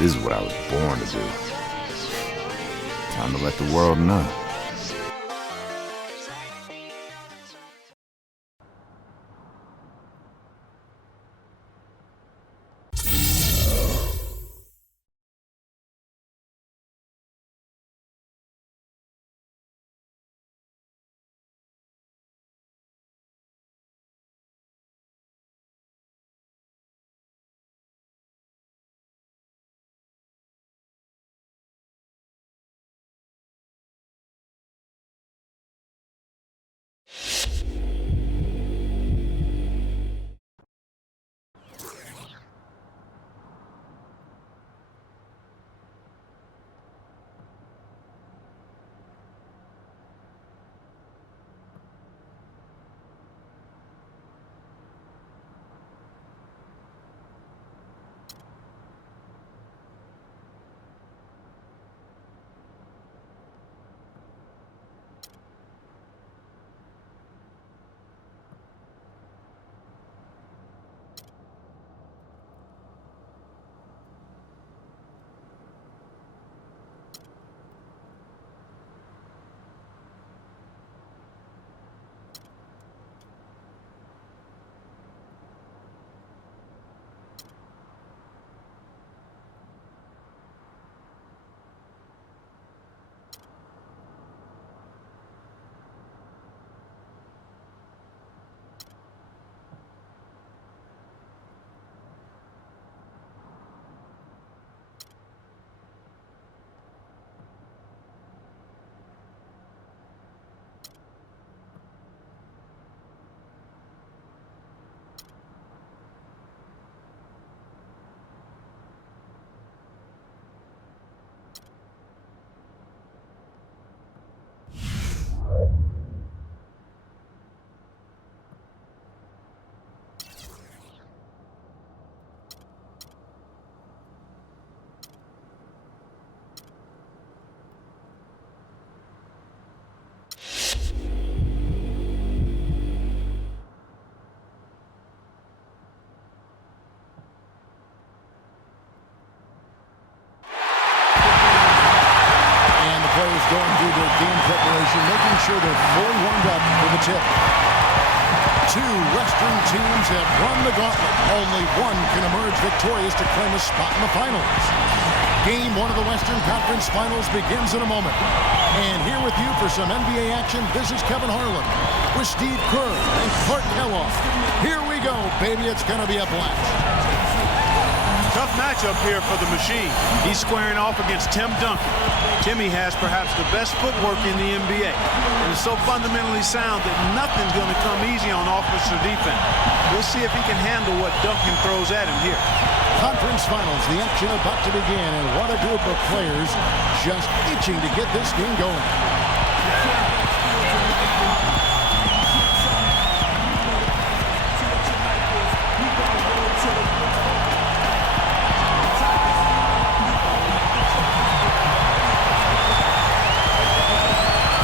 This is what I was born to do. Time to let the world know. Going through their game preparation, making sure they're fully warmed up for the tip. Two Western teams have run the gauntlet. Only one can emerge victorious to claim a spot in the finals. Game one of the Western Conference Finals begins in a moment. And here with you for some NBA action, this is Kevin Harlan with Steve Kerr and Clark Kellogg. Here we go, baby. It's going to be a blast. Tough matchup here for the machine. He's squaring off against Tim Duncan. Timmy has perhaps the best footwork in the NBA and is so fundamentally sound that nothing's going to come easy on offense or defense. We'll see if he can handle what Duncan throws at him here. Conference Finals, the action about to begin, and what a group of players just itching to get this game going.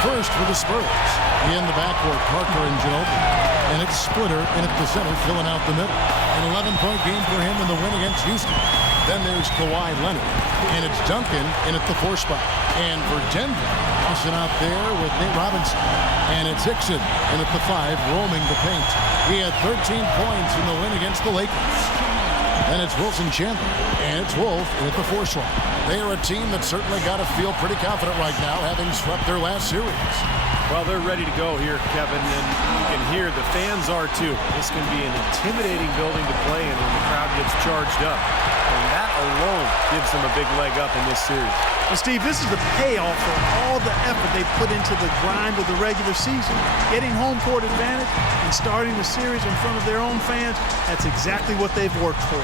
First for the Spurs. In the backcourt, Parker and Ginobili. And it's Splitter in at the center, filling out the middle. An 11-point game for him in the win against Houston. Then there's Kawhi Leonard. And it's Duncan in at the 4 spot. And for Denver, Austin out there with Nate Robinson. And it's Hickson in at the 5, roaming the paint. He had 13 points in the win against the Lakers. Then it's Wilson Chandler. And it's Wolf in at the 4 slot. They are a team that certainly got to feel pretty confident right now, having swept their last series. Well, they're ready to go here, Kevin, and you can hear the fans are too. This can be an intimidating building to play in when the crowd gets charged up. And that alone gives them a big leg up in this series. Well, Steve, this is the payoff for all the effort they put into the grind of the regular season. Getting home court advantage and starting the series in front of their own fans, that's exactly what they've worked for.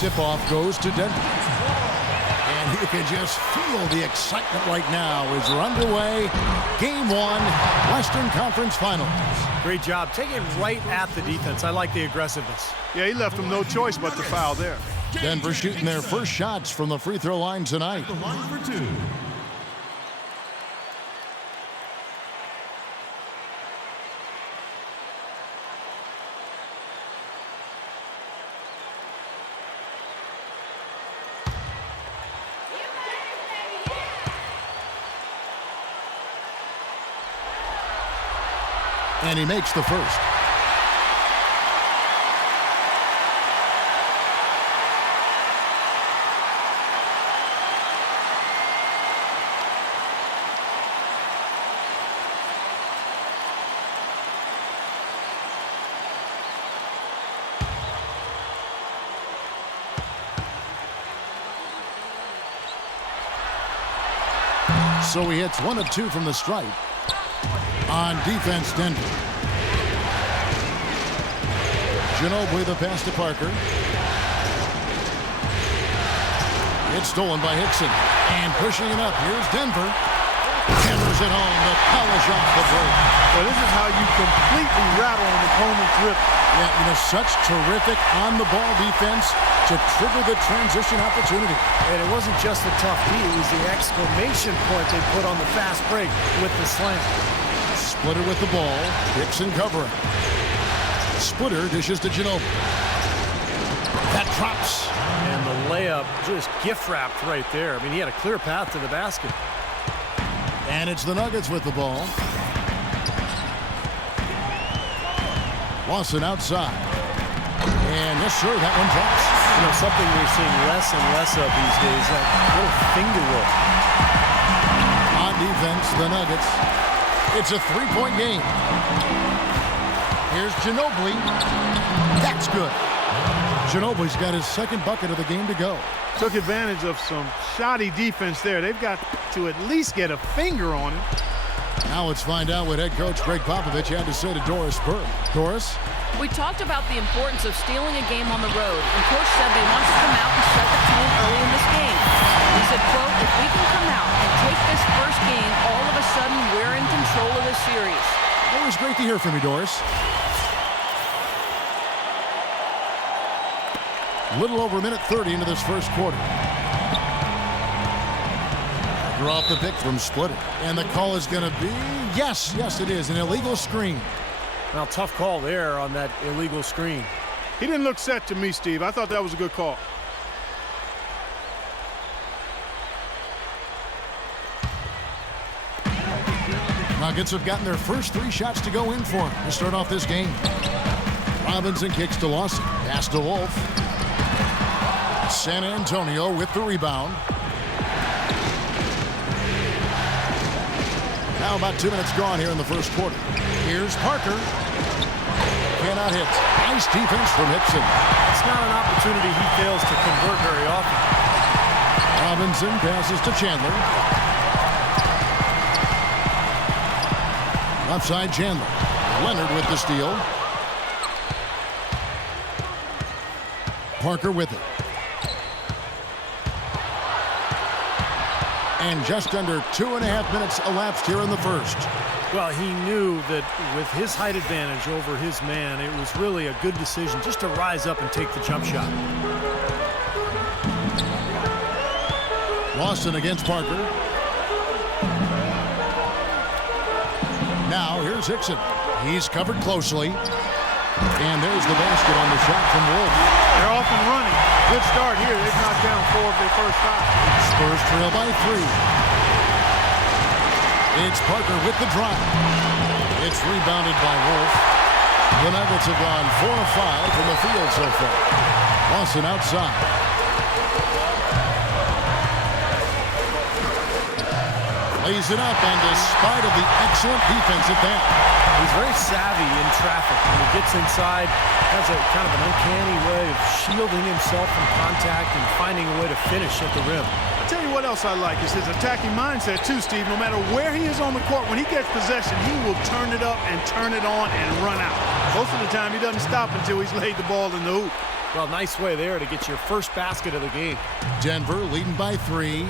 Tip-off goes to Denver. And you can just feel the excitement right now as we're underway. Game 1, Western Conference Finals. Great job. Take it right at the defense. I like the aggressiveness. Yeah, he left them no choice but to foul there. Denver shooting their first shots from the free throw line tonight. The line for 2. And he makes the first. So he hits 1 of 2 from the stripe. On defense, Denver. Ginobili the pass to Parker. It's stolen by Hickson. And pushing it up. Here's Denver. Hammers it home to polish off the break. Well, this is how you completely rattle an opponent's rip. Yeah, you know, such terrific on-the-ball defense to trigger the transition opportunity. And it wasn't just the tough D, it was the exclamation point they put on the fast break with the slam. Splitter with the ball. Hickson covering. Splitter dishes to Ginobili. That drops. And the layup just gift-wrapped right there. I mean, he had a clear path to the basket. And it's the Nuggets with the ball. Lawson outside. And yes, sir, that one drops. You know, something we're seeing less and less of these days, that little finger roll. On defense, the Nuggets. It's a 3-point game. Here's Ginobili. That's good. Ginobili's got his second bucket of the game to go. Took advantage of some shoddy defense there. They've got to at least get a finger on him. Now let's find out what head coach Greg Popovich had to say to Doris Burke. Doris? We talked about the importance of stealing a game on the road, and Coach said they want to come out and set the tone early in this game. He said, quote, if we can come out and take this first game, all of a sudden we're in control of the series. Always great to hear from you, Doris. Little over a minute 30 into this first quarter. Draw off the pick from Splitter. And the call is going to be, yes, it is, an illegal screen. Well, tough call there on that illegal screen. He didn't look set to me, Steve. I thought that was a good call. Nuggets have gotten their first 3 shots to go in for him to start off this game. Robinson kicks to Lawson. Pass to Wolf. San Antonio with the rebound. Now about 2 minutes gone here in the first quarter. Here's Parker. Cannot hit. Nice defense from Hickson. It's not an opportunity he fails to convert very often. Robinson passes to Chandler. Outside Chandler. Leonard with the steal. Parker with it. And just under 2.5 minutes elapsed here in the first. Well, he knew that with his height advantage over his man, it was really a good decision just to rise up and take the jump shot. Lawson against Parker. Now here's Hickson. He's covered closely. And there's the basket on the shot from Wolf. They're off and running. Good start here. They've knocked down 4 of their first 5. Spurs trail by 3. It's Parker with the drive. It's rebounded by Wolf. The Nuggets have gone 4 of 5 from the field so far. Lawson outside. Lays it up, and despite of the excellent defense at that, he's very savvy in traffic. When he gets inside, has a kind of an uncanny way of shielding himself from contact and finding a way to finish at the rim. I'll tell you what else I like is his attacking mindset too, Steve. No matter where he is on the court, when he gets possession, he will turn it up and turn it on and run out. Most of the time, he doesn't stop until he's laid the ball in the hoop. Well, nice way there to get your first basket of the game. Denver leading by 3.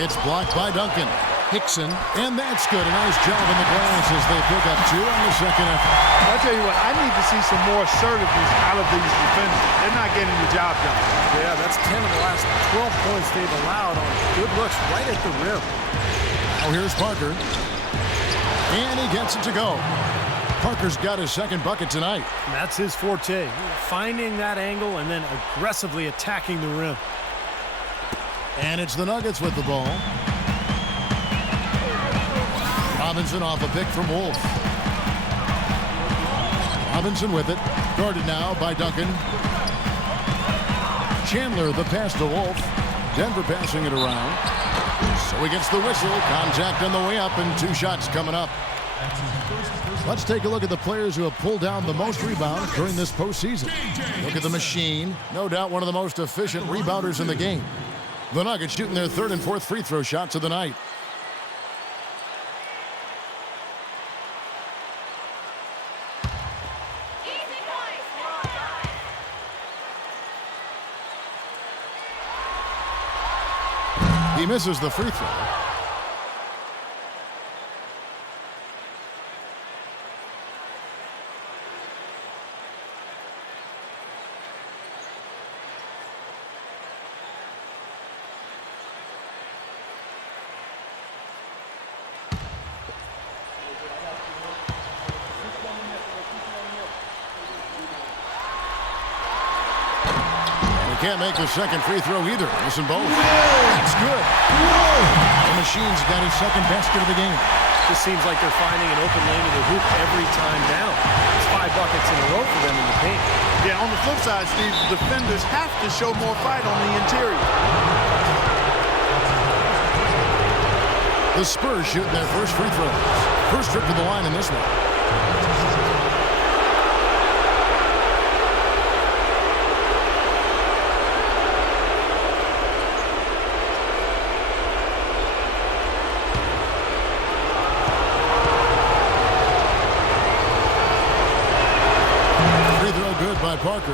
It's blocked by Duncan. Hickson, and that's good. A nice job in the glass as they pick up 2 on the second effort. I'll tell you what, I need to see some more assertiveness out of these defenders. They're not getting the job done. Yeah, that's 10 of the last 12 points they've allowed on good looks right at the rim. Now here's Parker. And he gets it to go. Parker's got his second bucket tonight. And that's his forte, finding that angle and then aggressively attacking the rim. And it's the Nuggets with the ball. Robinson off a pick from Wolf. Robinson with it. Guarded now by Duncan. Chandler the pass to Wolf. Denver passing it around. So he gets the whistle. Contact on the way up and 2 shots coming up. Let's take a look at the players who have pulled down the most rebounds during this postseason. Look at the machine. No doubt one of the most efficient rebounders in the game. The Nuggets shooting their 3rd and 4th free throw shots of the night. He misses the free throw. Can't make the second free throw either. Missing both. That's good. The machine's got his second basket of the game. Just seems like they're finding an open lane to the hoop every time down. It's 5 buckets in a row for them in the paint. Yeah, on the flip side, Steve, the defenders have to show more fight on the interior. The Spurs shooting their first free throws. First trip to the line in this one. By Parker.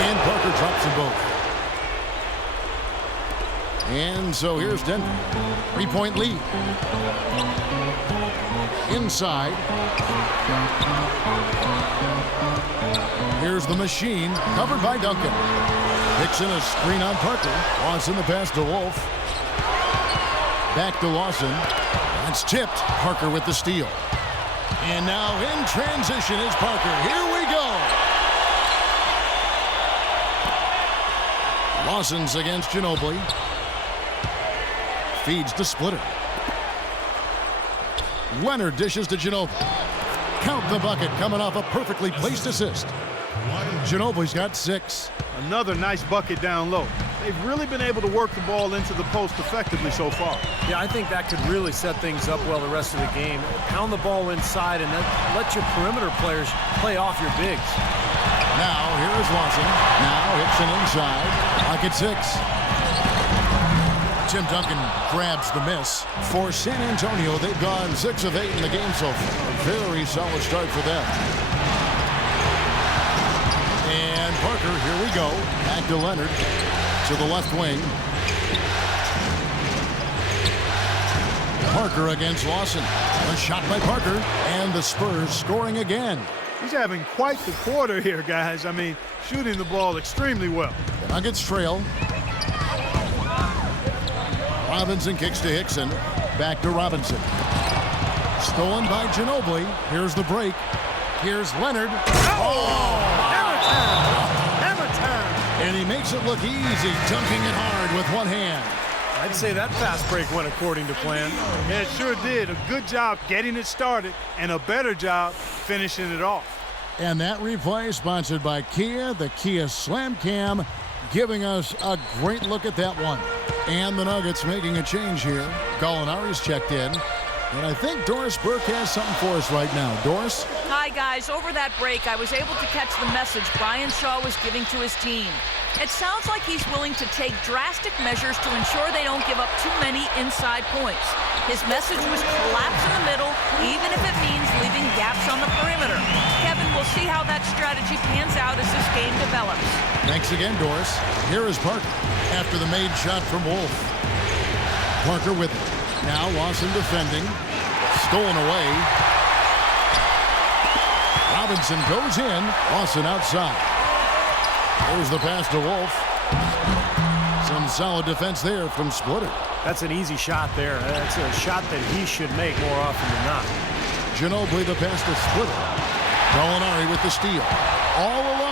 And Parker drops them both. And so here's Denver. 3-point lead. Inside. Here's the machine, covered by Duncan. Hickson, a screen on Parker. Lawson the pass to Wolf. Back to Lawson. That's tipped. Parker with the steal. And now in transition is Parker. Here we go. Lawson's against Ginobili. Feeds to Splitter. Leonard dishes to Ginobili. Count the bucket coming off a perfectly placed assist. Ginobili's got 6. Another nice bucket down low. They've really been able to work the ball into the post effectively so far. Yeah, I think that could really set things up well the rest of the game. Pound the ball inside and then let your perimeter players play off your bigs. Now, here is Lawson. Now, Hickson inside. Pocket 6. Tim Duncan grabs the miss. For San Antonio, they've gone 6 of 8 in the game so far. A very solid start for them. And Parker Here we go. Back to Leonard. To the left wing. Parker against Lawson. A shot by Parker. And the Spurs scoring again. He's having quite the quarter here, guys. I mean, shooting the ball extremely well. The Nuggets trail. Robinson kicks to Hickson. Back to Robinson. Stolen by Ginobili. Here's the break. Here's Leonard. Oh! Hammer time! Hammer time! And he makes it look easy, dunking it hard with one hand. I'd say that fast break went according to plan. Yeah, it sure did. A good job getting it started and a better job finishing it off. And that replay sponsored by Kia, the Kia Slam Cam, giving us a great look at that one. And the Nuggets making a change here. Gallinari's checked in. And I think Doris Burke has something for us right now. Doris? Hi, guys. Over that break, I was able to catch the message Brian Shaw was giving to his team. It sounds like he's willing to take drastic measures to ensure they don't give up too many inside points. His message was collapse in the middle, even if it means leaving gaps on the perimeter. Kevin, we'll see how that strategy pans out as this game develops. Thanks again, Doris. Here is Parker after the made shot from Wolf. Parker with it. Now Lawson defending. Stolen away. Robinson goes in. Lawson outside. There's the pass to Wolf. Some solid defense there from Splitter. That's an easy shot there. That's a shot that he should make more often than not. Ginobili the pass to Splitter. Gallinari with the steal. All alone.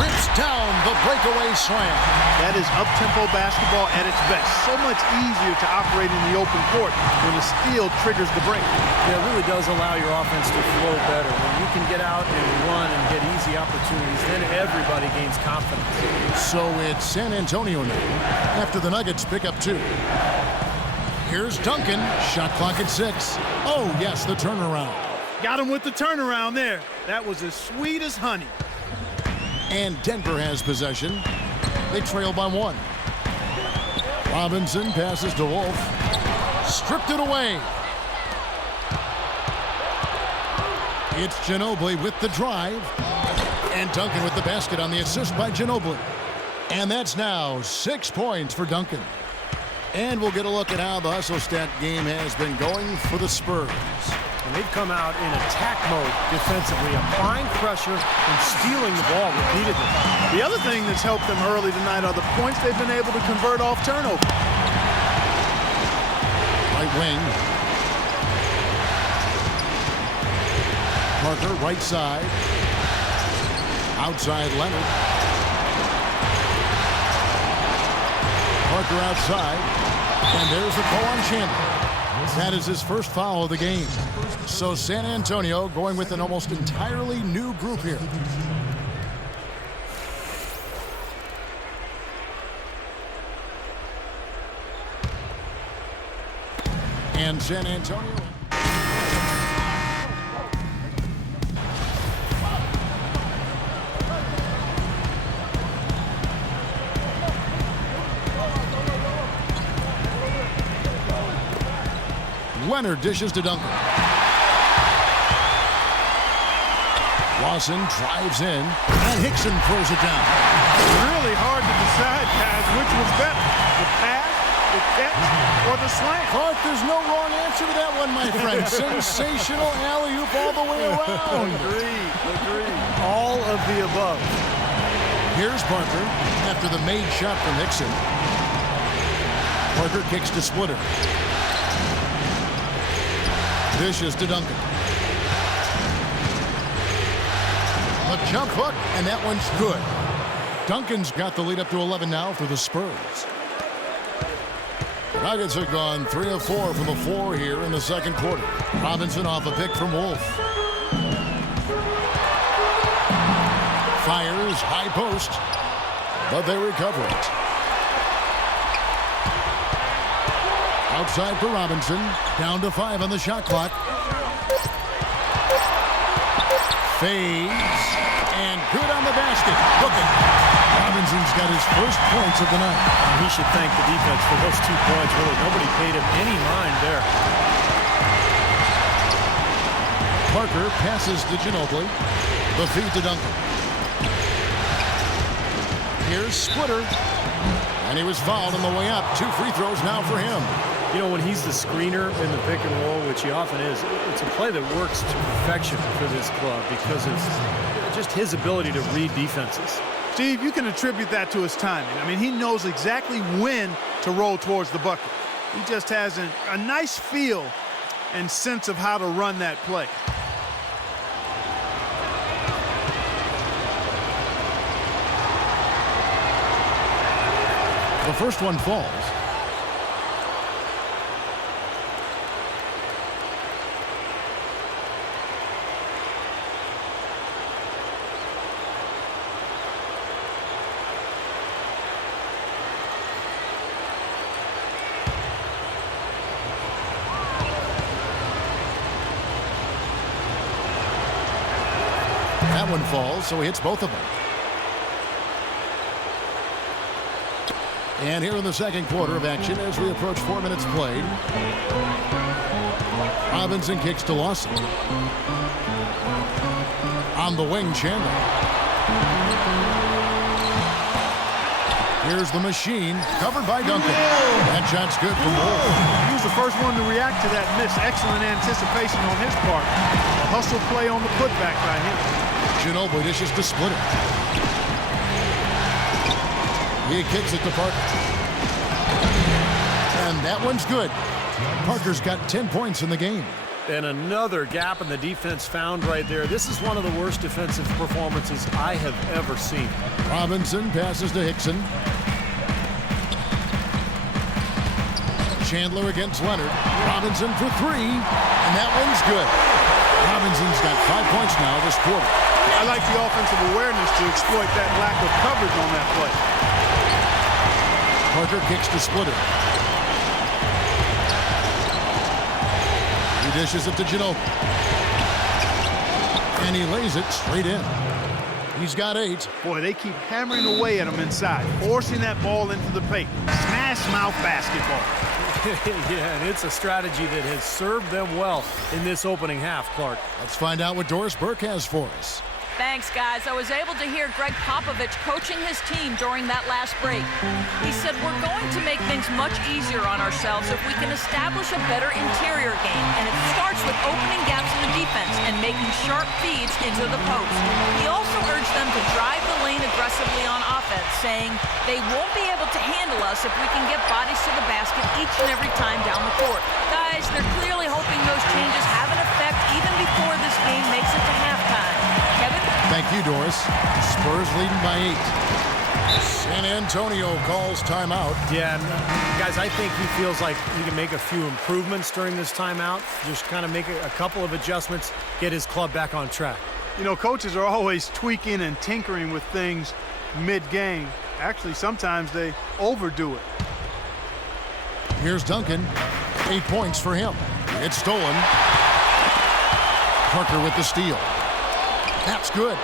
Rips down the breakaway slam. That is up-tempo basketball at its best. So much easier to operate in the open court when a steal triggers the break. Yeah, it really does allow your offense to flow better. When you can get out and run and get easy opportunities, then everybody gains confidence. So it's San Antonio now after the Nuggets pick up 2. Here's Duncan. Shot clock at 6. Oh, yes, the turnaround. Got him with the turnaround there. That was as sweet as honey. And Denver has possession. They trail by 1. Robinson passes to Wolf. Stripped it away. It's Ginobili with the drive. And Duncan with the basket on the assist by Ginobili. And that's now 6 points for Duncan. And we'll get a look at how the hustle stat game has been going for the Spurs. And they've come out in attack mode defensively, applying pressure and stealing the ball repeatedly. The other thing that's helped them early tonight are the points they've been able to convert off turnover. Right wing. Parker, right side. Outside Leonard. Parker outside. And there's the call on Chandler. That is his first foul of the game. So San Antonio going with an almost entirely new group here. And San Antonio. Leonard dishes to Duncan. Lawson drives in, and Hickson throws it down. Really hard to decide, guys, which was better, the pass, the catch, or the slam. Clark, there's no wrong answer to that one, my friend. Sensational alley-oop all the way around. Agreed. All of the above. Here's Parker after the made shot from Hickson. Parker kicks to Splitter. Dishes to Duncan. A jump hook, and that one's good. Duncan's got the lead up to 11 now for the Spurs. The Nuggets have gone 3 of 4 from the floor here in the second quarter. Robinson off a pick from Wolf. Fires, high post, but they recover it. Outside for Robinson. Down to 5 on the shot clock. Fades. And good on the basket. Look it. Robinson's got his first points of the night. He should thank the defense for those 2 points. Really, nobody paid him any mind there. Parker passes to Ginobili. The feed to Duncan. Here's Splitter. And he was fouled on the way up. 2 free throws now for him. You know, when he's the screener in the pick and roll, which he often is, it's a play that works to perfection for this club because of just his ability to read defenses. Steve, you can attribute that to his timing. I mean, he knows exactly when to roll towards the bucket. He just has a nice feel and sense of how to run that play. The first one falls. That one falls, so he hits both of them. And here in the second quarter of action, as we approach 4 minutes played, Robinson kicks to Lawson. On the wing, Chandler. Here's the machine, covered by Duncan. That shot's good for Wolf. He was the first one to react to that miss. Excellent anticipation on his part. A hustle play on the putback by him. Ginobili dishes to Splitter. He kicks it to Parker. And that one's good. Parker's got 10 points in the game. And another gap in the defense found right there. This is one of the worst defensive performances I have ever seen. Robinson passes to Hickson. Chandler against Leonard. Robinson for 3. And that one's good. Robinson's got 5 points now this quarter. I like the offensive awareness to exploit that lack of coverage on that play. Parker kicks to Splitter. He dishes it to Ginobili. And he lays it straight in. He's got 8. Boy, they keep hammering away at him inside, forcing that ball into the paint. Smash mouth basketball. Yeah, and it's a strategy that has served them well in this opening half, Clark. Let's find out what Doris Burke has for us. Thanks, guys. I was able to hear Greg Popovich coaching his team during that last break. He said, we're going to make things much easier on ourselves if we can establish a better interior game, and it starts with opening gaps in the defense and making sharp feeds into the post. He also urged them to drive the lane aggressively on offense, saying they won't be able to handle us if we can get bodies to the basket each and every time down the court. Guys, they're clearly hoping those changes have an effect even before this game makes it to halftime. Kevin? Thank you, Doris. Spurs leading by 8. San Antonio calls timeout. Yeah, guys, I think he feels like he can make a few improvements during this timeout. Just kind of make a couple of adjustments, get his club back on track. You know, coaches are always tweaking and tinkering with things mid-game. Actually, sometimes they overdo it. Here's Duncan. 8 points for him. It's stolen. Parker with the steal. That's good.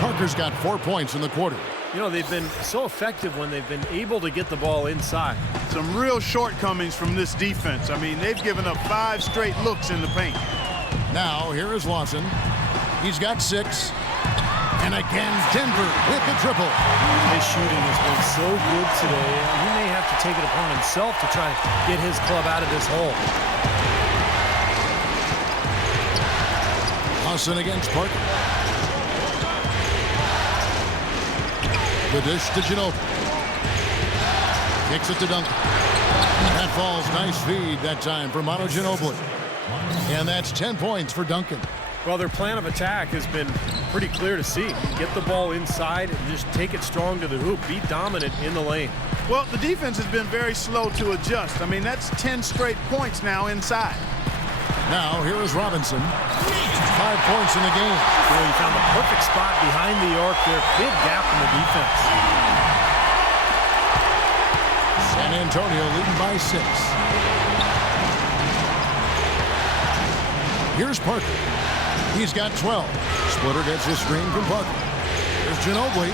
Parker's got 4 points in the quarter. You know, they've been so effective when they've been able to get the ball inside. Some real shortcomings from this defense. I mean, they've given up 5 straight looks in the paint. Now, here is Lawson. He's got 6. And again, Denver with the triple. His shooting has been so good today. He may have to take it upon himself to try to get his club out of this hole. Lawson against Parker. The dish to Ginobili. Kicks it to Duncan. That falls. Nice feed that time for Manu Ginobili. And that's 10 points for Duncan. Well, their plan of attack has been pretty clear to see. Get the ball inside and just take it strong to the hoop. Be dominant in the lane. Well, the defense has been very slow to adjust. I mean, that's 10 straight points now inside. Now, here is Robinson. 5 points in the game. Well, he found the perfect spot behind the arc there. Big gap in the defense. San Antonio leading by 6. Here's Parker. He's got 12. Splitter gets his screen from Parker. There's Ginobili.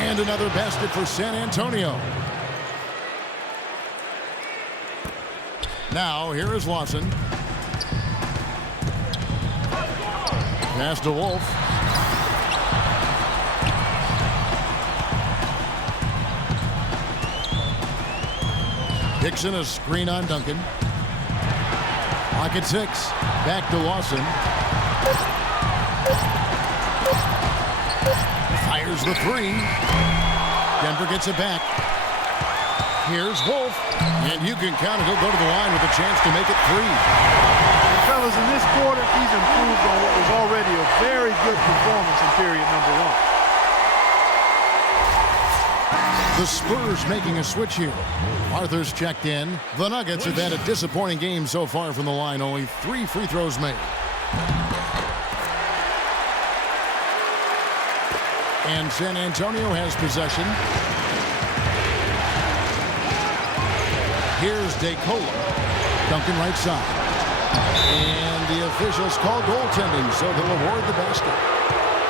And another basket for San Antonio. Now, here is Lawson. Pass to Wolf. Hickson, a screen on Duncan. Pocket 6. Back to Lawson. Fires the 3. Denver gets it back. Here's Wolf. And you can count it. He'll go to the line with a chance to make it 3. Fellas, in this quarter, he's improved on what was already a very good performance in period number 1. The Spurs making a switch here. Arthur's checked in. The Nuggets have had a disappointing game so far from the line. Only 3 free throws made. And San Antonio has possession. Here's DeCola. Duncan right side. And the officials call goaltending, so they'll award the basket.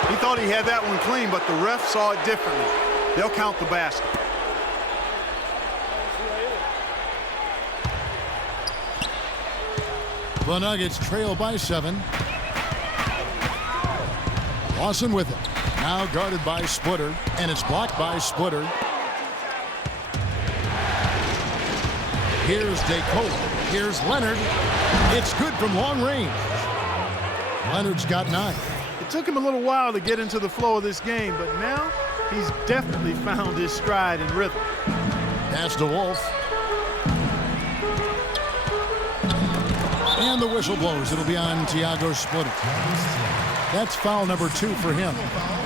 He thought he had that one clean, but the ref saw it differently. They'll count the basket. The Nuggets trail by 7. Lawson with it. Now guarded by Splitter, and it's blocked by Splitter. Here's DeCola. Here's Leonard. It's good from long range. Leonard's got 9. It took him a little while to get into the flow of this game, but now he's definitely found his stride and rhythm. Pass to Wolf. And the whistle blows. It'll be on Thiago Splitter. That's foul number 2 for him.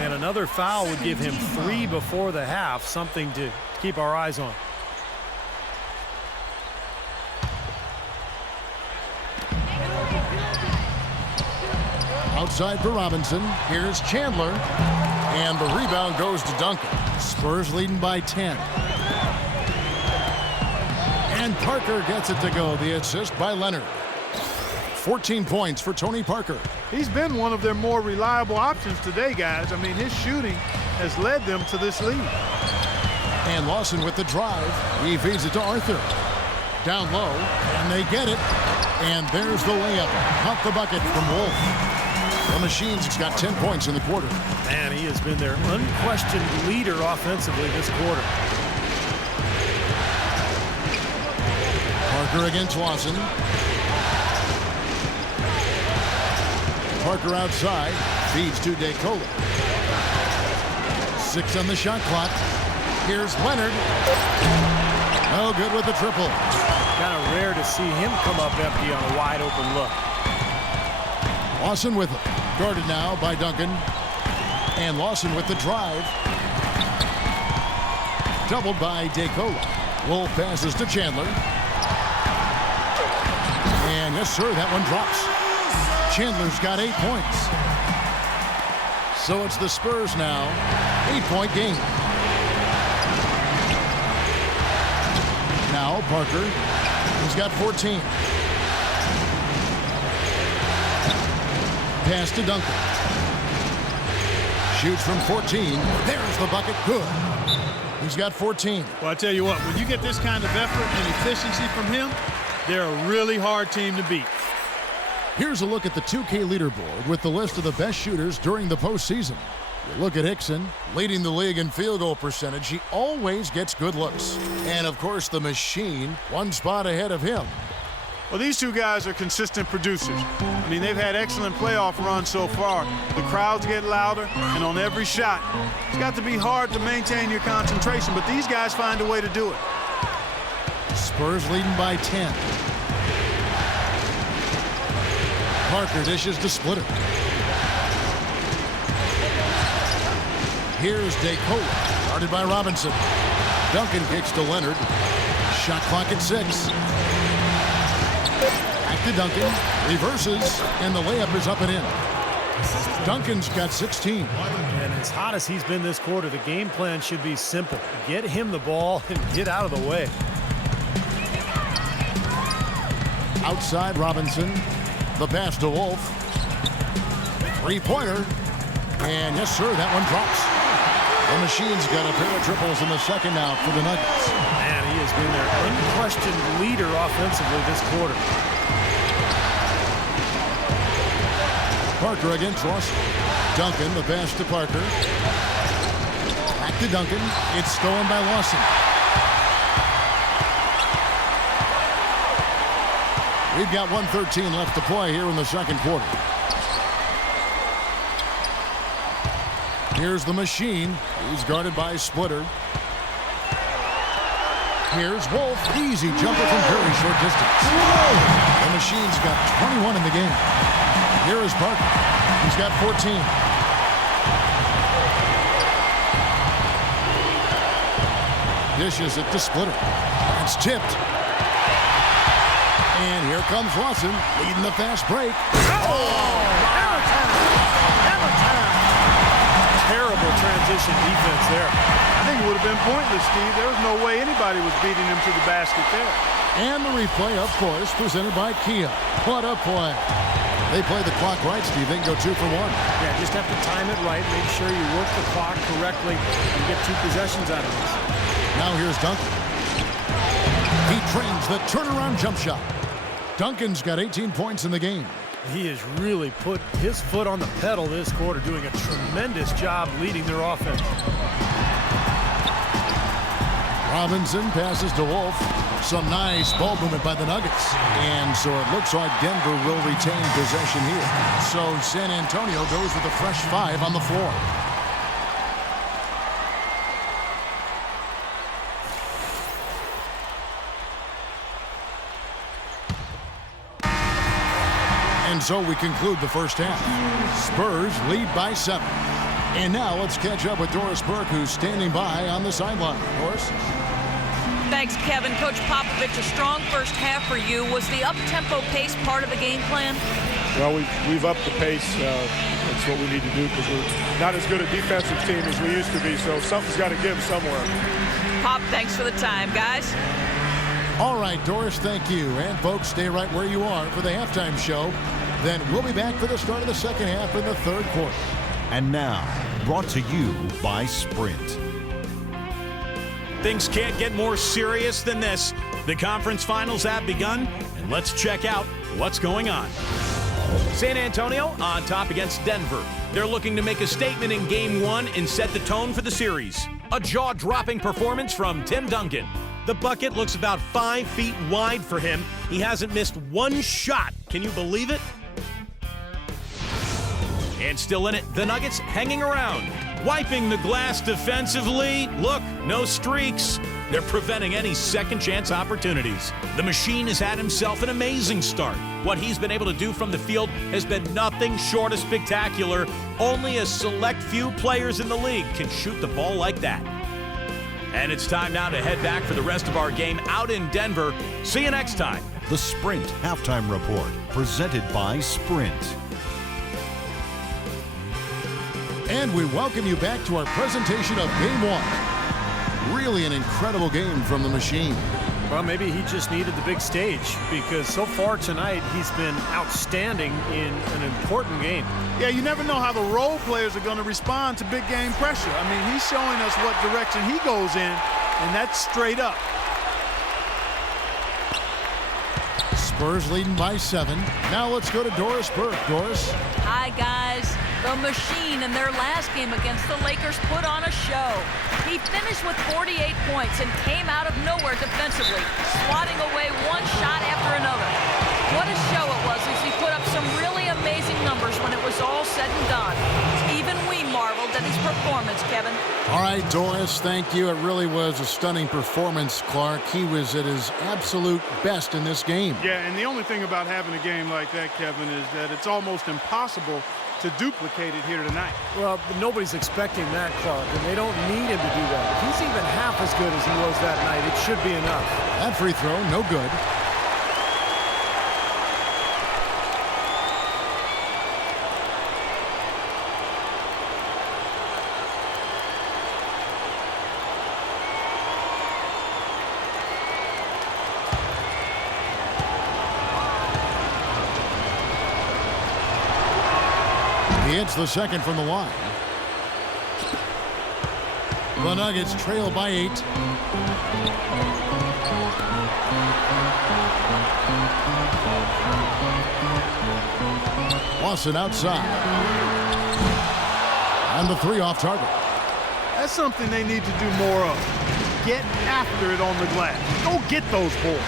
And another foul would give him 3 before the half, something to keep our eyes on. Outside for Robinson. Here's Chandler. And the rebound goes to Duncan. Spurs leading by 10. And Parker gets it to go. The assist by Leonard. 14 points for Tony Parker. He's been one of their more reliable options today, guys. I mean, his shooting has led them to this lead. And Lawson with the drive. He feeds it to Arthur. Down low, and they get it. And there's the layup. Count the bucket from Wolf. The Machines has got 10 points in the quarter. Man, he has been their unquestioned leader offensively this quarter. Parker against Lawson. Parker outside, feeds to DeCola. 6 on the shot clock. Here's Leonard. No good with the triple. Kind of rare to see him come up empty on a wide open look. Lawson with it. Guarded now by Duncan. And Lawson with the drive. Doubled by DeCola. Wolf passes to Chandler. And yes, sir, that one drops. Chandler's got 8 points. So it's the Spurs now. 8-point game. Now Parker. He's got 14. Pass to Duncan. Shoots from 14. There's the bucket. Good. He's got 14. Well, I tell you what, when you get this kind of effort and efficiency from him, they're a really hard team to beat. Here's a look at the 2K leaderboard with the list of the best shooters during the postseason. You look at Hickson, leading the league in field goal percentage. He always gets good looks. And, of course, the Machine, 1 spot ahead of him. Well, these two guys are consistent producers. I mean, they've had excellent playoff runs so far. The crowds get louder, and on every shot, it's got to be hard to maintain your concentration, but these guys find a way to do it. Spurs leading by 10. Parker dishes to Splitter. Here's DeCola, guarded by Robinson. Duncan kicks to Leonard. Shot clock at 6. Back to Duncan. Reverses, and the layup is up and in. Duncan's got 16. And as hot as he's been this quarter, the game plan should be simple. Get him the ball and get out of the way. Outside Robinson. The pass to Wolf. 3-pointer. And yes, sir, that one drops. The Machine's got a pair of triples in the second now for the Nuggets. Man, he has been their unquestioned leader offensively this quarter. Parker against Lawson. Duncan, the pass to Parker. Back to Duncan. It's stolen by Lawson. We've got 1:13 left to play here in the second quarter. Here's the machine. He's guarded by Splitter. Here's Wolf. Easy jumper from very short distance. The machine's got 21 in the game. Here is Parker. He's got 14. Dishes it to Splitter. It's tipped. And here comes Lawson leading the fast break. Terrible transition defense there. I think it would have been pointless, Steve. There was no way anybody was beating him to the basket there. And the replay, of course, presented by Kia. What a play. They play the clock right, Steve. They can go 2 for 1. Yeah, just have to time it right. Make sure you work the clock correctly and get 2 possessions out of this. Now here's Duncan. He trains the turnaround jump shot. Duncan's got 18 points in the game. He has really put his foot on the pedal this quarter, doing a tremendous job leading their offense. Robinson passes to Wolf. Some nice ball movement by the Nuggets. And so it looks like Denver will retain possession here. So San Antonio goes with a fresh 5 on the floor. And so we conclude the first half. Spurs lead by 7. And now let's catch up with Doris Burke, who's standing by on the sideline. Doris? Thanks, Kevin. Coach Popovich, a strong first half for you. Was the up-tempo pace part of the game plan? Well, we've upped the pace. That's what we need to do because we're not as good a defensive team as we used to be. So something's got to give somewhere. Pop, thanks for the time, guys. All right, Doris, thank you. And folks, stay right where you are for the halftime show. Then we'll be back for the start of the second half in the third quarter. And now, brought to you by Sprint. Things can't get more serious than this. The conference finals have begun, and let's check out what's going on. San Antonio on top against Denver. They're looking to make a statement in Game 1 and set the tone for the series. A jaw-dropping performance from Tim Duncan. The bucket looks about 5 feet wide for him. He hasn't missed one shot. Can you believe it? And still in it, the Nuggets hanging around. Wiping the glass defensively. Look, no streaks. They're preventing any second chance opportunities. The machine has had himself an amazing start. What he's been able to do from the field has been nothing short of spectacular. Only a select few players in the league can shoot the ball like that. And it's time now to head back for the rest of our game out in Denver. See you next time. The Sprint Halftime Report, presented by Sprint. And we welcome you back to our presentation of Game 1. Really an incredible game from the machine. Well, maybe he just needed the big stage because so far tonight he's been outstanding in an important game. Yeah, you never know how the role players are going to respond to big game pressure. I mean, he's showing us what direction he goes in, and that's straight up. Spurs leading by 7. Now let's go to Doris Burke. Doris? Hi, guys. The machine in their last game against the Lakers put on a show. He finished with 48 points and came out of nowhere defensively, swatting away one shot after another. What a show it was as he put up some really amazing numbers when it was all said and done. Even we marveled at his performance, Kevin. All right, Doris, thank you. It really was a stunning performance, Clark. He was at his absolute best in this game. Yeah, and the only thing about having a game like that, Kevin, is that it's almost impossible to duplicate it here tonight. Well, nobody's expecting that, Clark, and they don't need him to do that. If he's even half as good as he was that night, it should be enough. That free throw, no good. He hits the second from the line. The Nuggets trail by 8. Lawson outside. And the 3 off target. That's something they need to do more of. Get after it on the glass. Go get those boards.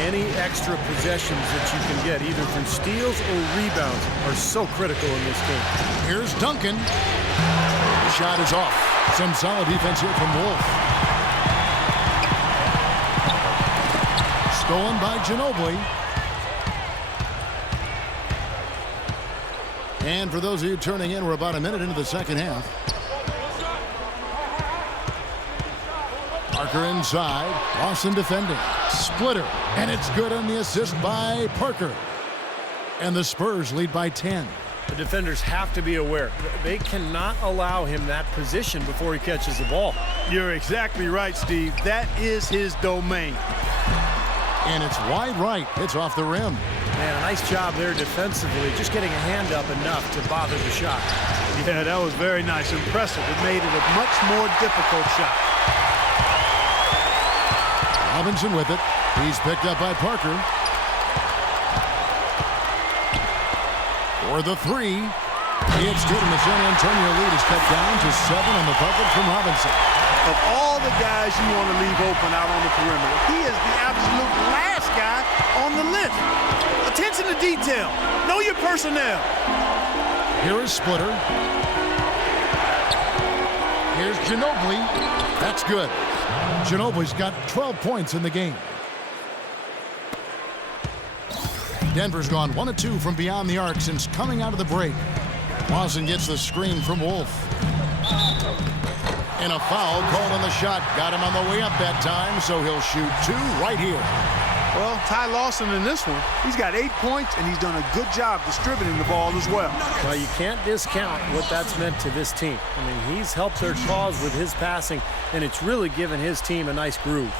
Any extra possessions that you can get, either through steals or rebounds, are so critical in this game. Here's Duncan. Shot is off. Some solid defense here from Wolf. Stolen by Ginobili. And for those of you turning in, we're about a minute into the second half. Parker inside. Lawson defending. Splitter. And it's good on the assist by Parker. And the Spurs lead by 10. The defenders have to be aware. They cannot allow him that position before he catches the ball. You're exactly right, Steve. That is his domain. And it's wide right. It's off the rim. Man, a nice job there defensively, just getting a hand up enough to bother the shot. Yeah, that was very nice. Impressive. It made it a much more difficult shot. Robinson with it. He's picked up by Parker. For the three. It's good, and the San Antonio lead is cut down to 7 on the bucket from Robinson. Of all the guys you want to leave open out on the perimeter, he is the absolute last guy on the list. Attention to detail. Know your personnel. Here is Splitter. Here's Ginobili. That's good. Ginobili's got 12 points in the game. Denver's gone 1 of 2 from beyond the arc since coming out of the break. Lawson gets the screen from Wolf. And a foul called on the shot. Got him on the way up that time, so he'll shoot 2 right here. Well, Ty Lawson in this one, he's got 8 points, and he's done a good job distributing the ball as well. Well, you can't discount what that's meant to this team. I mean, he's helped their cause with his passing, and it's really given his team a nice groove.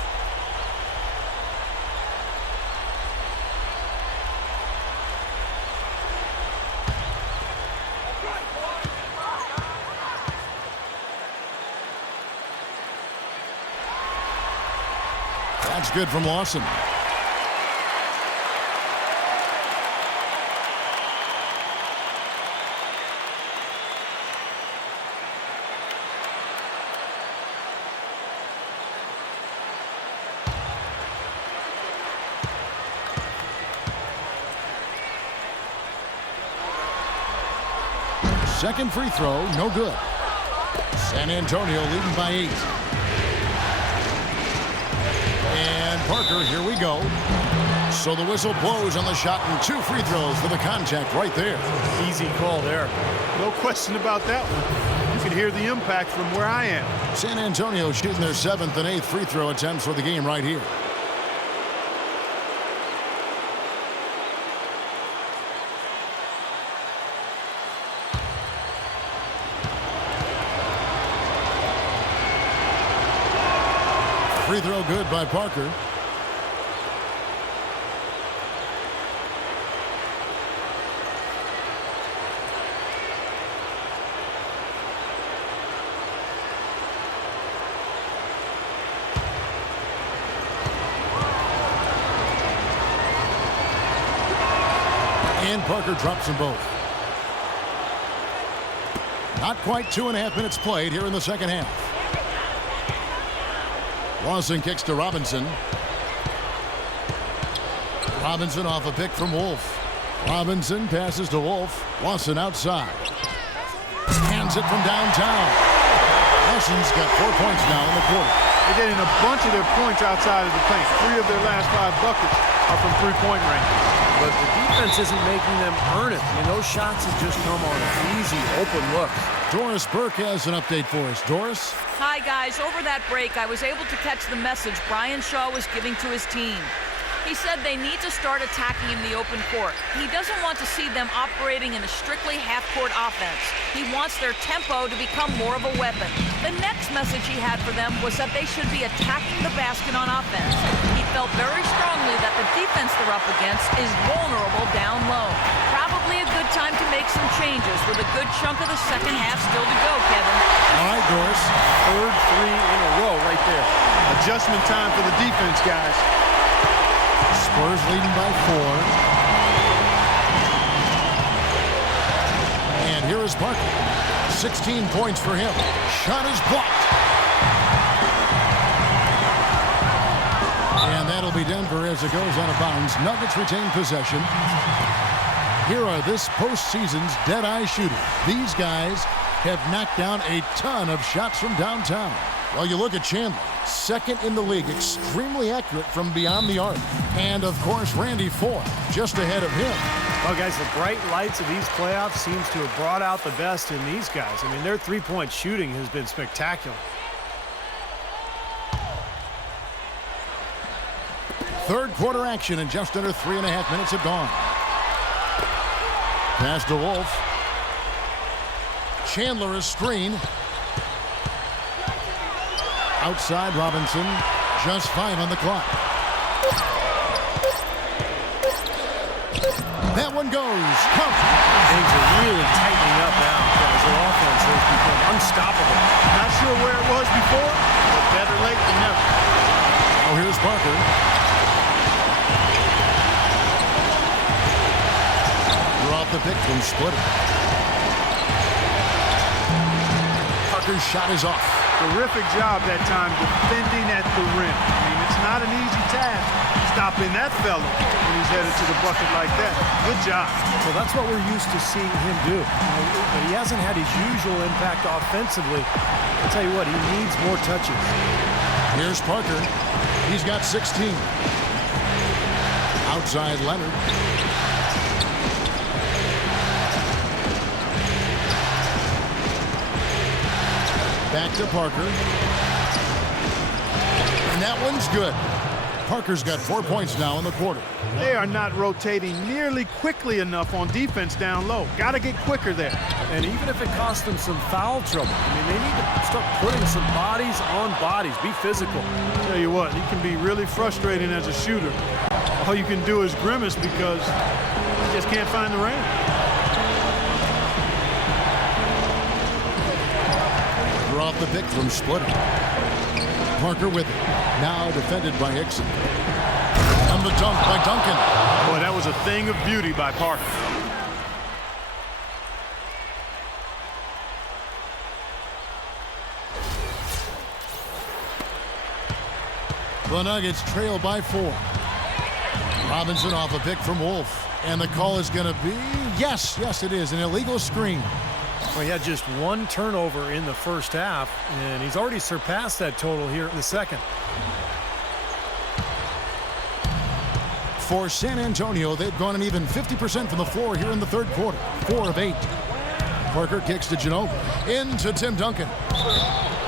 That's good from Lawson. Second free throw, no good. San Antonio leading by 8. And Parker, here we go. So the whistle blows on the shot, and 2 free throws for the contact right there. Easy call there. No question about that one. You can hear the impact from where I am. San Antonio shooting their 7th and 8th free throw attempts for the game right here. Free throw good by Parker. And Parker drops them both. Not quite 2.5 minutes played here in the second half. Lawson kicks to Robinson. Robinson off a pick from Wolf. Robinson passes to Wolf. Lawson outside. Hands it from downtown. Lawson's got 4 points now in the quarter. They're getting a bunch of their points outside of the paint. 3 of their last 5 buckets are from three-point range. But the defense isn't making them earn it. I mean, those shots have just come on easy, open looks. Doris Burke has an update for us. Doris? Hi, guys. Over that break, I was able to catch the message Brian Shaw was giving to his team. He said they need to start attacking in the open court. He doesn't want to see them operating in a strictly half-court offense. He wants their tempo to become more of a weapon. The next message he had for them was that they should be attacking the basket on offense. He felt very strongly that the defense they're up against is vulnerable down low. Probably a good time to make some changes with a good chunk of the second half still to go, Kevin. All right, Doris. Third 3 in a row right there. Adjustment time for the defense, guys. Spurs leading by 4. And here is Parker. 16 points for him. Shot is blocked. And that'll be Denver as as it goes out of bounds. Nuggets retain possession. Here are this postseason's dead-eye shooters. These guys have knocked down a ton of shots from downtown. Well, you look at Chandler, second in the league, extremely accurate from beyond the arc. And, of course, Randy Ford, just ahead of him. Well, guys, the bright lights of these playoffs seems to have brought out the best in these guys. I mean, their three-point shooting has been spectacular. Third quarter action, and just under 3.5 minutes have gone. Pass to Wolf. Chandler is screen. Outside Robinson. Just 5 on the clock. That one goes. Conf. Things are really tightening up now as their offense has become unstoppable. Not sure where it was before, but better late than never. Oh, here's Parker. They're off the pick from Splitter. Parker's shot is off. Terrific job that time defending at the rim. I mean, it's not an easy task stopping that fella when he's headed to the bucket like that. Good job. Well, that's what we're used to seeing him do. But he hasn't had his usual impact offensively. I'll tell you what, he needs more touches. Here's Parker. He's got 16. Outside Leonard. Back to Parker. And that one's good. Parker's got 4 points now in the quarter. They are not rotating nearly quickly enough on defense down low. Got to get quicker there. And even if it costs them some foul trouble, I mean, they need to start putting some bodies on bodies. Be physical. I'll tell you what, he can be really frustrating as a shooter. All you can do is grimace because you just can't find the range. They're off the pick from Splitter. Parker with it. Now defended by Hickson. And the dunk by Duncan. Boy, that was a thing of beauty by Parker. The Nuggets trail by 4. Robinson off a pick from Wolf. And the call is going to be, yes, it is, an illegal screen. Well, he had just one turnover in the first half, and he's already surpassed that total here in the second. For San Antonio, they've gone an even 50% from the floor here in the third quarter. 4 of 8. Parker kicks to Ginobili. Into Tim Duncan.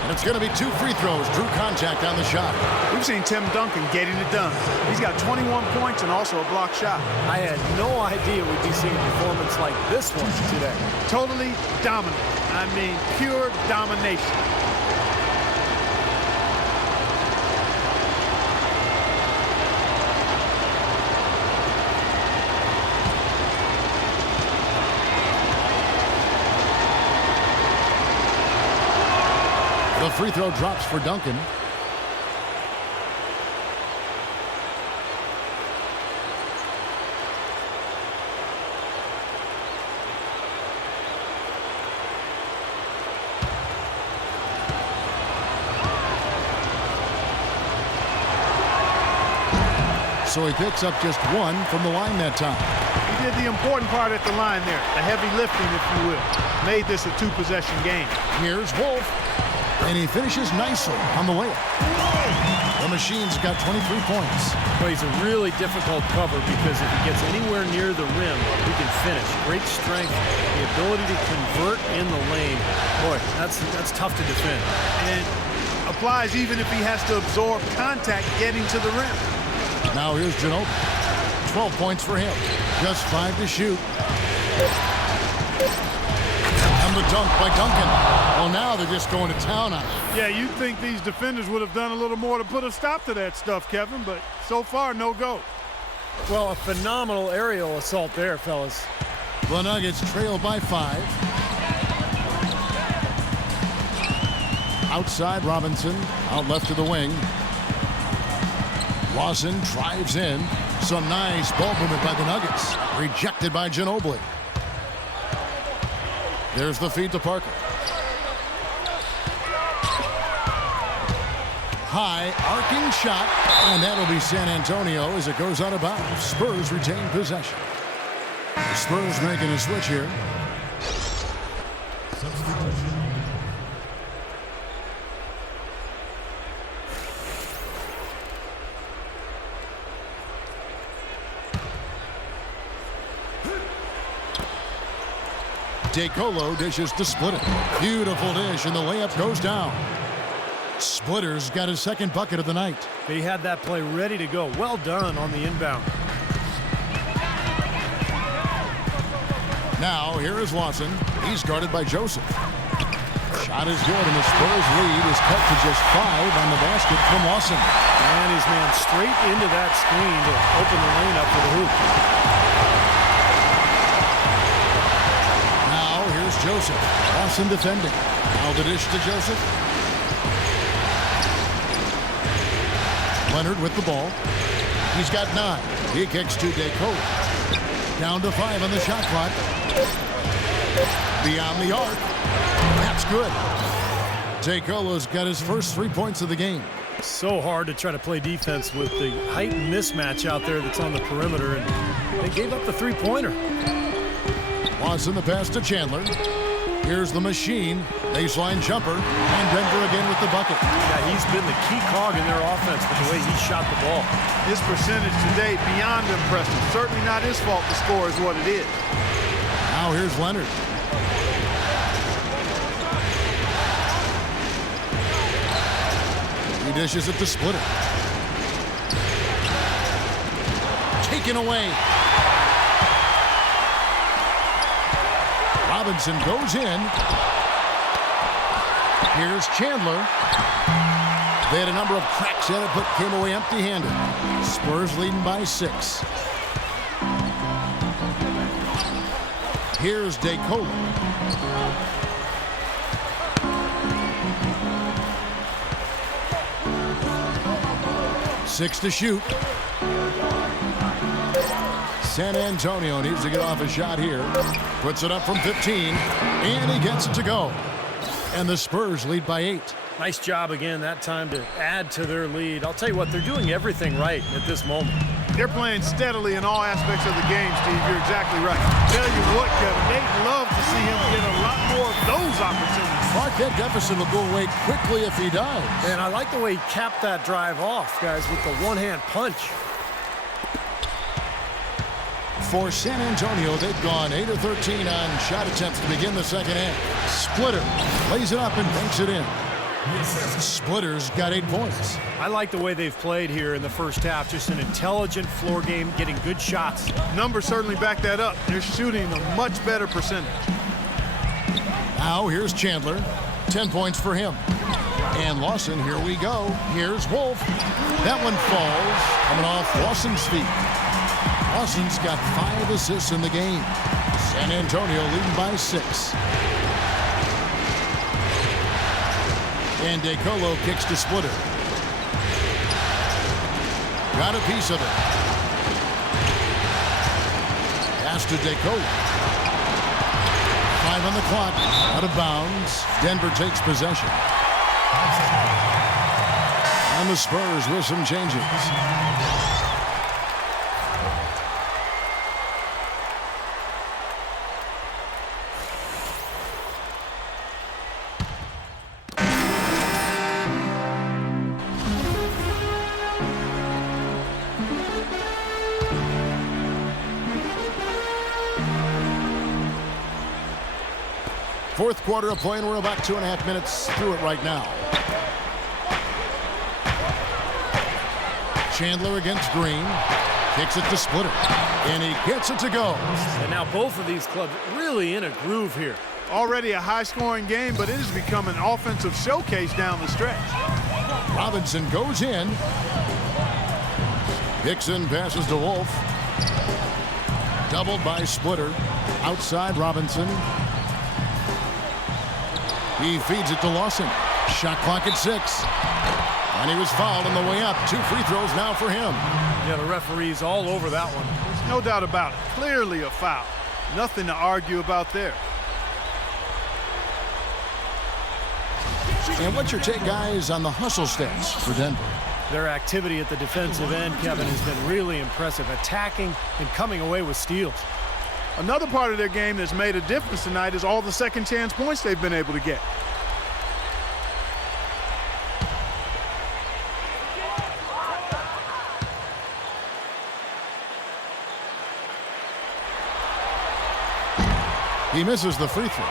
And it's going to be 2 free throws. Drew contact on the shot. We've seen Tim Duncan getting it done. He's got 21 points and also a block shot. I had no idea we'd be seeing a performance like this one today. Totally dominant. I mean, pure domination. The free throw drops for Duncan. So he picks up just 1 from the line that time. He did the important part at the line there, the heavy lifting, if you will. Made this a 2-possession game. Here's Wolf. And he finishes nicely on the layup. The Machine's got 23 points. Well, he's a really difficult cover because if he gets anywhere near the rim, he can finish. Great strength, the ability to convert in the lane. Boy, that's tough to defend. And applies even if he has to absorb contact getting to the rim. Now here's Ginobili. 12 points for him. Just 5 to shoot. And the dunk by Duncan. Well, now they're just going to town on it. Yeah, you'd think these defenders would have done a little more to put a stop to that stuff, Kevin, but so far, no go. Well, a phenomenal aerial assault there, fellas. The Nuggets trail by 5. Outside Robinson, out left to the wing. Lawson drives in. Some nice ball movement by the Nuggets. Rejected by Ginobili. There's the feed to Parker. high, arcing shot, and that'll be San Antonio as it goes out of bounds. Spurs retain possession. The Spurs making a switch here. DeColo dishes to Splitter. Beautiful dish, and the layup goes down. Splitter's got his second bucket of the night. He had that play ready to go. Well done on the inbound. Now, here is Lawson. He's guarded by Joseph. Shot is good, and the Spurs lead is cut to just 5 on the basket from Lawson. And his man straight into that screen to open the lane up for the hoop. Now, here's Joseph. Lawson defending. Now the dish to Joseph. Leonard with the ball. He's got 9. He kicks to DeColo. Down to 5 on the shot clock. Beyond the arc. That's good. DeColo's got his first 3 points of the game. So hard to try to play defense with the height mismatch out there that's on the perimeter, and they gave up the three-pointer. Lawson the pass to Chandler. Here's the machine. Baseline jumper. And Denver again with the bucket. Yeah, he's been the key cog in their offense with the way he shot the ball. His percentage today beyond impressive. Certainly not his fault the score is what it is. Now here's Leonard. He dishes it to Splitter. Taken away. Robinson goes in. Here's Chandler. They had a number of cracks at it, but came away empty-handed. Spurs leading by 6. Here's DeColo. Six to shoot. San Antonio needs to get off a shot here. Puts it up from 15, and he gets it to go. And the Spurs lead by 8. Nice job again that time to add to their lead. I'll tell you what, they're doing everything right at this moment. They're playing steadily in all aspects of the game, Steve. You're exactly right. Tell you what, Kevin, they'd love to see him get a lot more of those opportunities. Mark, that deficit will go away quickly if he does. And I like the way he capped that drive off, guys, with the one-hand punch. For San Antonio, they've gone 8 of 13 on shot attempts to begin the second half. Splitter lays it up and banks it in. Splitter's got 8 points. I like the way they've played here in the first half. Just an intelligent floor game, getting good shots. Numbers certainly back that up. They're shooting a much better percentage. Now here's Chandler. 10 points for him. And Lawson, here we go. Here's Wolf. That one falls, coming off Lawson's feet. Lawson's got 5 assists in the game. San Antonio leading by 6. And DeColo kicks to Splitter. Got a piece of it. Pass to DeColo. 5 on the clock. Out of bounds. Denver takes possession. And the Spurs with some changes. Fourth quarter of play, and we're about 2.5 minutes through it right now. Chandler against Green. Kicks it to Splitter. And he gets it to go. And now both of these clubs really in a groove here. Already a high-scoring game, but it has become an offensive showcase down the stretch. Robinson goes in. Dixon passes to Wolf. Doubled by Splitter. Outside Robinson. He feeds it to Lawson. Shot clock at 6. And he was fouled on the way up. 2 free throws now for him. Yeah, the referee's all over that one. There's no doubt about it. Clearly a foul. Nothing to argue about there. And what's your take, guys, on the hustle stats for Denver? Their activity at the defensive end, Kevin, has been really impressive, attacking and coming away with steals. Another part of their game that's made a difference tonight is all the second chance points they've been able to get. He misses the free throw.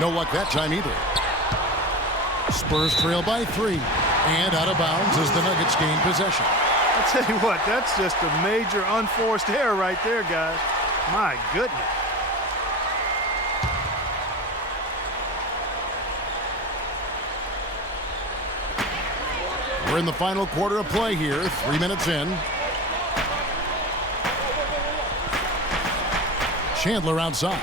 No luck that time either. Spurs trail by 3. And out of bounds as the Nuggets gain possession. I'll tell you what, that's just a major unforced error right there, guys. My goodness. We're in the final quarter of play here, 3 minutes in. Chandler outside.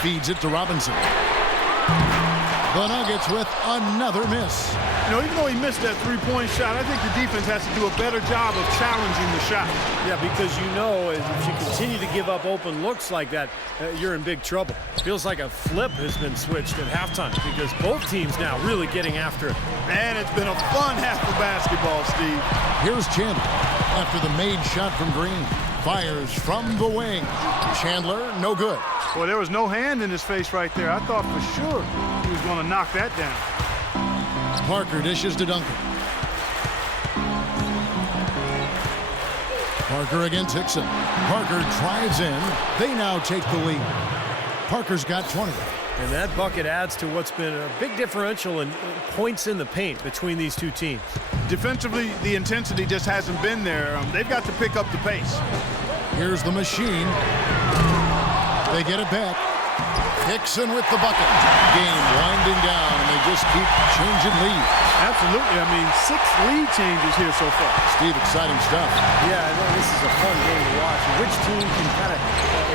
Feeds it to Robinson. The Nuggets with another miss. You know, even though he missed that three-point shot, I think the defense has to do a better job of challenging the shot. Yeah, because you know if you continue to give up open looks like that, you're in big trouble. Feels like a flip has been switched at halftime because both teams now really getting after it. Man, it's been a fun half of basketball, Steve. Here's Chandler after the made shot from Green. Fires from the wing. Chandler, no good. Boy, there was no hand in his face right there. I thought for sure he was going to knock that down. Parker dishes to Duncan. Parker against Hickson. Parker drives in. They now take the lead. Parker's got 20. And that bucket adds to what's been a big differential in points in the paint between these two teams. Defensively, the intensity just hasn't been there. They've got to pick up the pace. Here's the machine. They get it back. Hickson with the bucket. Game winding down, and they just keep changing leads. Absolutely. I mean, 6 lead changes here so far. Steve, exciting stuff. Yeah, I know this is a fun game to watch. Which team can kind of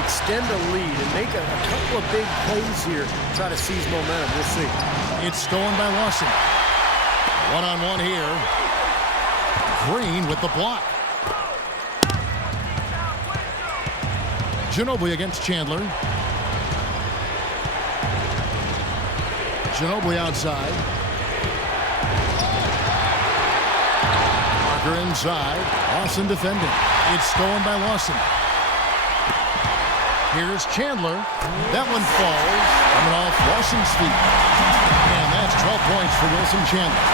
extend a lead and make a couple of big plays here, try to seize momentum. We'll see. It's stolen by Lawson. One-on-one here. Green with the block. Ginobili against Chandler. Ginobili outside. Parker inside. Lawson defending. It's stolen by Lawson. Here's Chandler. That one falls. Coming off Lawson's feet. And that's 12 points for Wilson Chandler.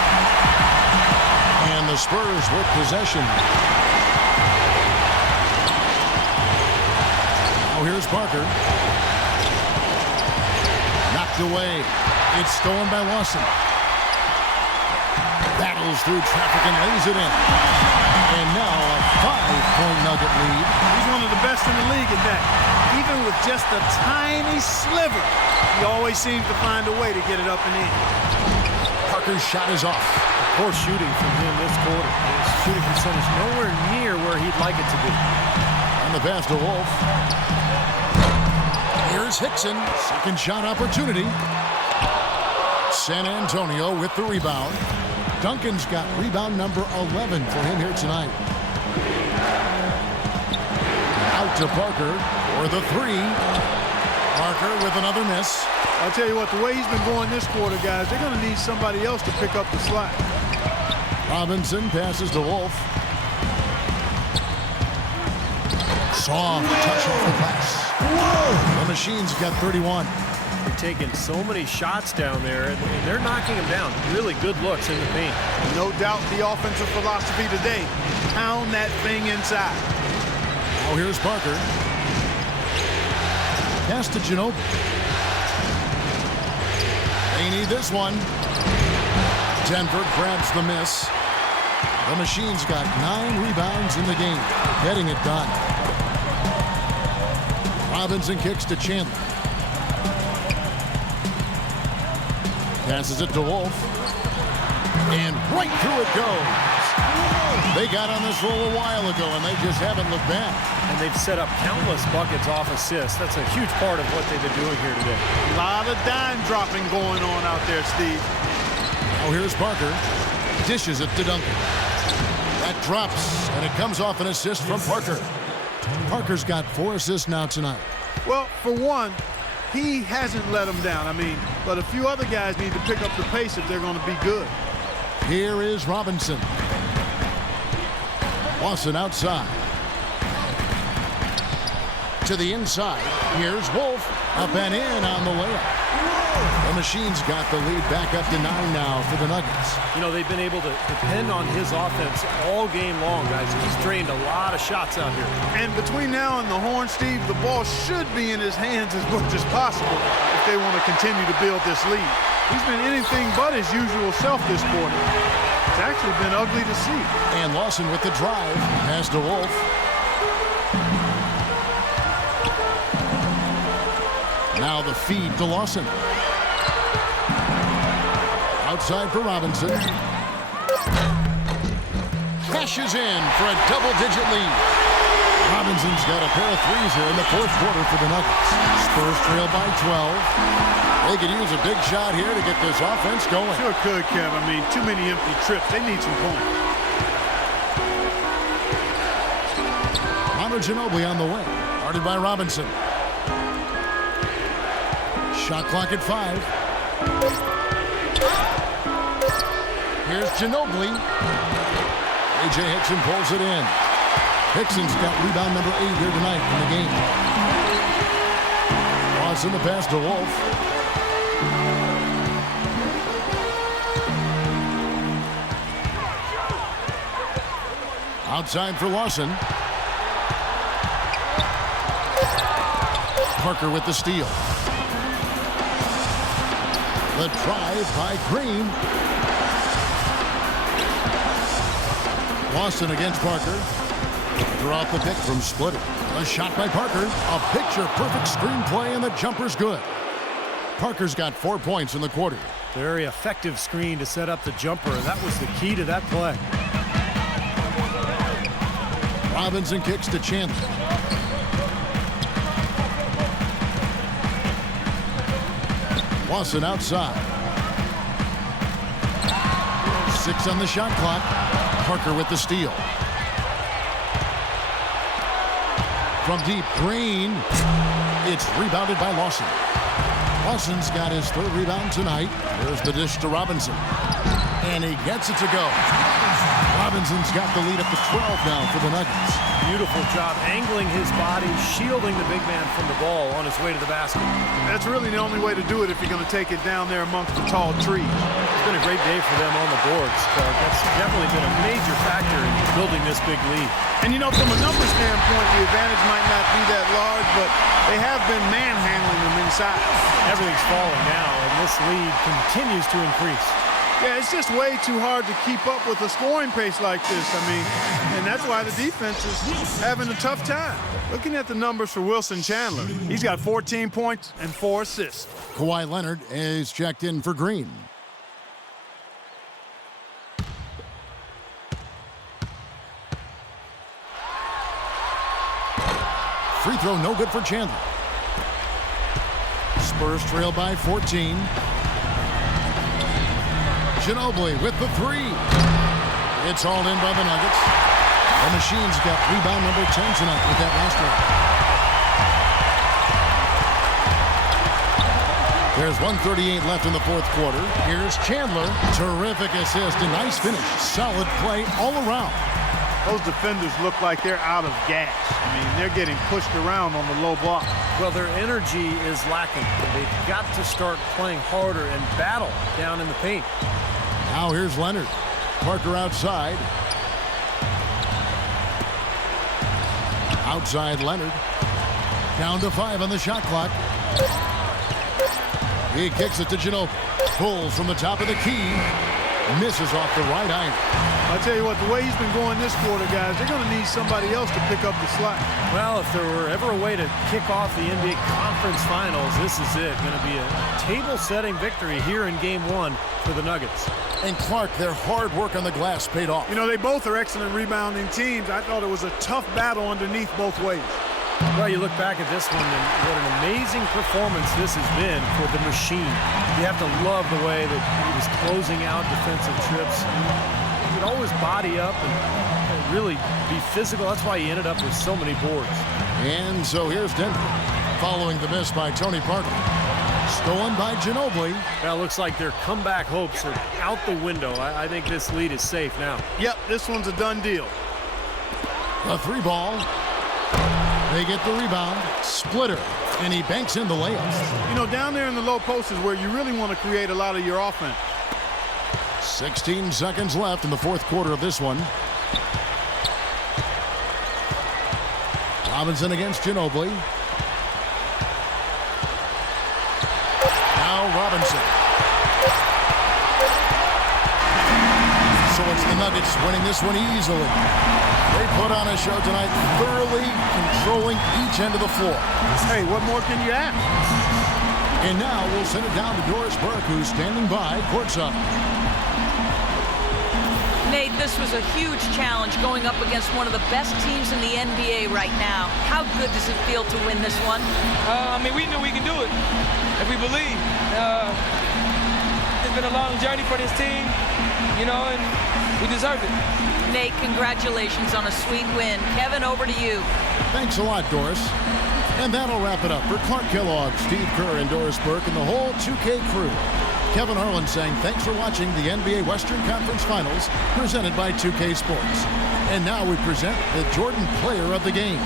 And the Spurs with possession. Now here's Parker. Knocked away. It's stolen by Lawson. Battles through traffic and lays it in. And now a 5-point Nugget lead. He's one of the best in the league at that. Even with just a tiny sliver, he always seems to find a way to get it up and in. Parker's shot is off. Poor shooting from him this quarter. His shooting percentage nowhere near where he'd like it to be. And the pass to Wolf. Here's Hickson. Second shot opportunity. San Antonio with the rebound. Duncan's got rebound number 11 for him here tonight. Out to Parker for the 3. Parker with another miss. I'll tell you what, the way he's been going this quarter, guys, they're going to need somebody else to pick up the slack. Robinson passes to Wolf. Soft touch off the glass. The Machine's got 31. They're taking so many shots down there, and they're knocking them down. Really good looks in the paint. No doubt the offensive philosophy today. Pound that thing inside. Now here's Parker. Pass to Ginobili. They need this one. Denver grabs the miss. The Machine's got 9 rebounds in the game, getting it done. Robinson kicks to Chandler. Passes it to Wolf. And right through it goes. They got on this roll a while ago, and they just haven't looked back. And they've set up countless buckets off assists. That's a huge part of what they've been doing here today. A lot of dime dropping going on out there, Steve. Oh, here's Parker. Dishes it to Duncan. That drops, and it comes off an assist from Parker. Parker's got 4 assists now tonight. Well, for one, he hasn't let them down. I mean, but a few other guys need to pick up the pace if they're going to be good. Here is Robinson. Lawson outside. To the inside. Here's Wolf. Up and in on the layup. The Machine's got the lead back up to 9 now for the Nuggets. You know, they've been able to depend on his offense all game long, guys. He's drained a lot of shots out here. And between now and the horn, Steve, the ball should be in his hands as much as possible if they want to continue to build this lead. He's been anything but his usual self this quarter. It's actually been ugly to see. And Lawson with the drive. Pass to Wolf. Now the feed to Lawson. Outside for Robinson. Cashes in for a double-digit lead. Robinson's got a pair of threes here in the 4th quarter for the Nuggets. Spurs trail by 12. They could use a big shot here to get this offense going. Sure could, Kev. I mean, too many empty trips. They need some points. Manu Ginobili on the wing. Guarded by Robinson. Shot clock at 5. Here's Ginobili. A.J. Hickson pulls it in. Hickson's got rebound number 8 here tonight in the game. Lawson the pass to Wolf. Outside for Lawson. Parker with the steal. The drive by Green. Lawson against Parker. Draw up the pick from Splitter. A shot by Parker. A picture-perfect screenplay, and the jumper's good. Parker's got 4 points in the quarter. Very effective screen to set up the jumper. That was the key to that play. Robinson kicks to Chandler. Lawson outside. 6 on the shot clock. Parker with the steal. From deep, Green. It's rebounded by Lawson. Lawson's got his 3rd rebound tonight. There's the dish to Robinson. And he gets it to go. Robinson's got the lead up to 12 now for the Nuggets. Beautiful job angling his body, shielding the big man from the ball on his way to the basket. That's really the only way to do it if you're going to take it down there amongst the tall trees. It's been a great day for them on the boards. That's definitely been a major factor in building this big lead. And, you know, from a numbers standpoint, the advantage might not be that large, but they have been manhandling them inside. Everything's falling now, and this lead continues to increase. Yeah, it's just way too hard to keep up with a scoring pace like this. I mean, and that's why the defense is having a tough time. Looking at the numbers for Wilson Chandler, he's got 14 points and 4 assists. Kawhi Leonard is checked in for Green. Free throw no good for Chandler. Spurs trail by 14. Ginobili with the 3. It's hauled in by the Nuggets. The Machine's got rebound number 10 tonight with that last one. There's 1:38 left in the 4th quarter. Here's Chandler. Terrific assist. A nice finish. Solid play all around. Those defenders look like they're out of gas. I mean, they're getting pushed around on the low block. Well, their energy is lacking. They've got to start playing harder and battle down in the paint. Now here's Leonard. Parker outside. Outside Leonard. Down to 5 on the shot clock. He kicks it to Ginobili. Pulls from the top of the key. Misses off the right iron. I'll tell you what, the way he's been going this quarter, guys, they're going to need somebody else to pick up the slack. Well, if there were ever a way to kick off the NBA Conference Finals, this is it. Going to be a table-setting victory here in Game 1 for the Nuggets. And Clark, their hard work on the glass paid off. You know, they both are excellent rebounding teams. I thought it was a tough battle underneath both ways. Well, you look back at this one, and what an amazing performance this has been for the machine. You have to love the way that he was closing out defensive trips. He would always body up and really be physical. That's why he ended up with so many boards. And so here's Denver, following the miss by Tony Parker. Stolen by Ginobili. Well, looks like their comeback hopes are out the window. I think this lead is safe now. Yep, this one's a done deal. The 3-ball. They get the rebound. Splitter. And he banks in the layups. You know, down there in the low post is where you really want to create a lot of your offense. 16 seconds left in the fourth quarter of this one. Robinson against Ginobili. Now Robinson. So it's the Nuggets winning this one easily. They put on a show tonight, thoroughly controlling each end of the floor. Hey, what more can you ask? And now we'll send it down to Doris Burke, who's standing by courtside. Nate, this was a huge challenge going up against one of the best teams in the NBA right now. How good does it feel to win this one? I mean, we knew we can do it if we believe. It's been a long journey for this team, you know, and we deserve it. Nate, congratulations on a sweet win. Kevin, over to you. Thanks a lot, Doris. And that'll wrap it up for Clark Kellogg, Steve Kerr, and Doris Burke, and the whole 2K crew. Kevin Harlan saying thanks for watching the NBA Western Conference Finals presented by 2K Sports. And now we present the Jordan Player of the Game.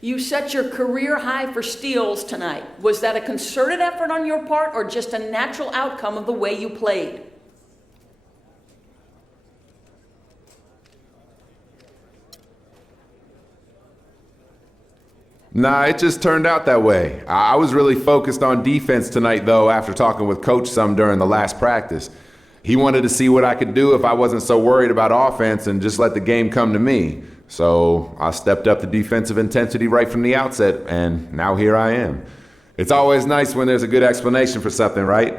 You set your career high for steals tonight. Was that a concerted effort on your part or just a natural outcome of the way you played? Nah, it just turned out that way. I was really focused on defense tonight, though, after talking with Coach some during the last practice. He wanted to see what I could do if I wasn't so worried about offense and just let the game come to me. So I stepped up the defensive intensity right from the outset, and now here I am. It's always nice when there's a good explanation for something, right?